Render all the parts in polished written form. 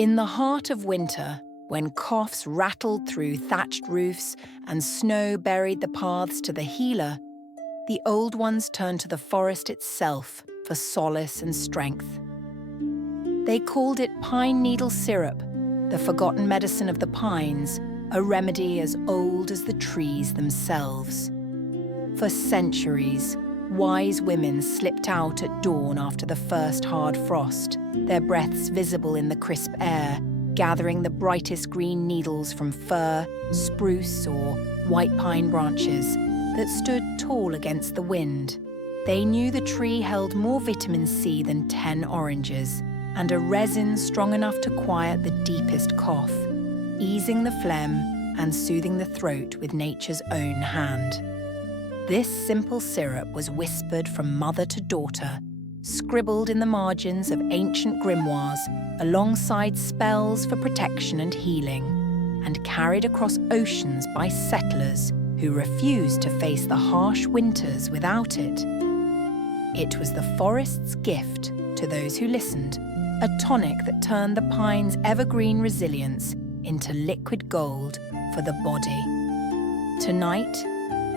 In the heart of winter, when coughs rattled through thatched roofs and snow buried the paths to the healer, the old ones turned to the forest itself for solace and strength. They called it pine needle syrup, the forgotten medicine of the pines, a remedy as old as the trees themselves. For centuries, wise women slipped out at dawn after the first hard frost, their breaths visible in the crisp air, gathering the brightest green needles from fir, spruce, or white pine branches that stood tall against the wind. They knew the tree held more vitamin C than 10 oranges, and a resin strong enough to quiet the deepest cough, easing the phlegm and soothing the throat with nature's own hand. This simple syrup was whispered from mother to daughter, scribbled in the margins of ancient grimoires alongside spells for protection and healing, and carried across oceans by settlers who refused to face the harsh winters without it. It was the forest's gift to those who listened, a tonic that turned the pine's evergreen resilience into liquid gold for the body. Tonight,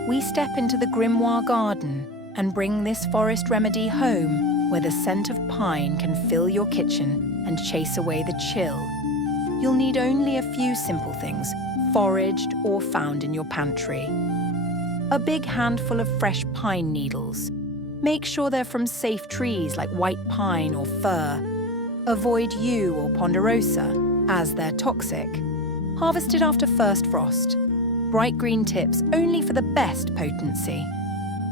we step into the Grimoire Garden and bring this forest remedy home, where the scent of pine can fill your kitchen and chase away the chill. You'll need only a few simple things, foraged or found in your pantry. A big handful of fresh pine needles. Make sure they're from safe trees like white pine or fir. Avoid yew or ponderosa, as they're toxic. Harvested after first frost. Bright green tips only for the best potency.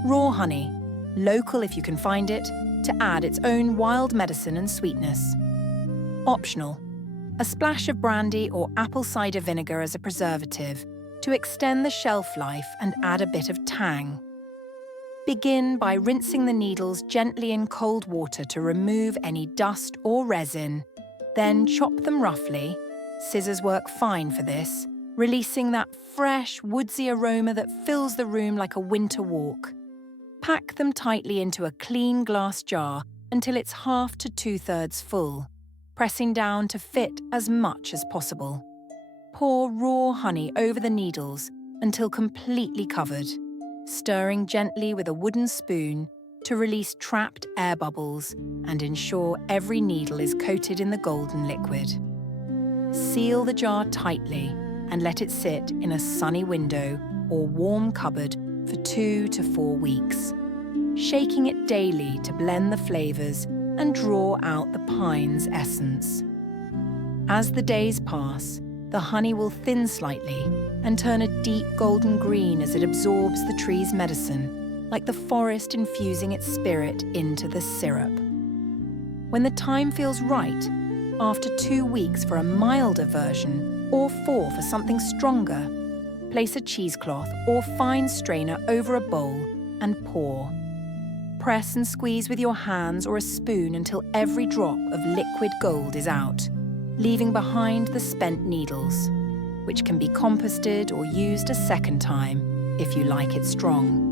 Raw honey, local if you can find it, to add its own wild medicine and sweetness. Optional, a splash of brandy or apple cider vinegar as a preservative to extend the shelf life and add a bit of tang. Begin by rinsing the needles gently in cold water to remove any dust or resin. Then chop them roughly. Scissors work fine for this, releasing that fresh, woodsy aroma that fills the room like a winter walk. Pack them tightly into a clean glass jar until it's half to 2/3 full, pressing down to fit as much as possible. Pour raw honey over the needles until completely covered, stirring gently with a wooden spoon to release trapped air bubbles and ensure every needle is coated in the golden liquid. Seal the jar tightly and let it sit in a sunny window or warm cupboard for 2 to 4 weeks, shaking it daily to blend the flavors and draw out the pine's essence. As the days pass, the honey will thin slightly and turn a deep golden green as it absorbs the tree's medicine, like the forest infusing its spirit into the syrup. When the time feels right, after 2 weeks for a milder version or 4 for something stronger, place a cheesecloth or fine strainer over a bowl and pour. Press and squeeze with your hands or a spoon until every drop of liquid gold is out, leaving behind the spent needles, which can be composted or used a second time if you like it strong.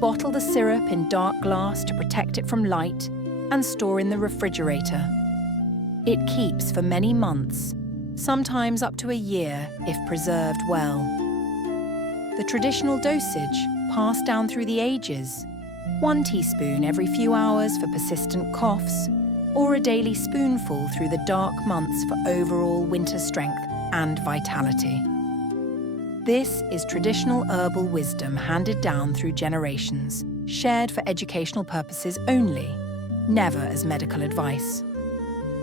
Bottle the syrup in dark glass to protect it from light and store in the refrigerator. It keeps for many months, sometimes up to a year if preserved well. The traditional dosage, passed down through the ages, 1 teaspoon every few hours for persistent coughs, or a daily spoonful through the dark months for overall winter strength and vitality. This is traditional herbal wisdom handed down through generations, shared for educational purposes only, never as medical advice.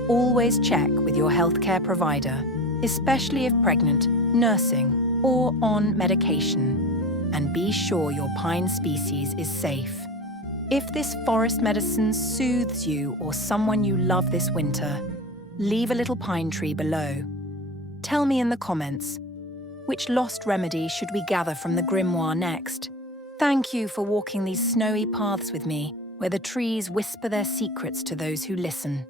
Always check with your healthcare provider, especially if pregnant, nursing, or on medication, and be sure your pine species is safe. If this forest medicine soothes you or someone you love this winter, leave a little pine tree below. Tell me in the comments, which lost remedy should we gather from the grimoire next? Thank you for walking these snowy paths with me, where the trees whisper their secrets to those who listen.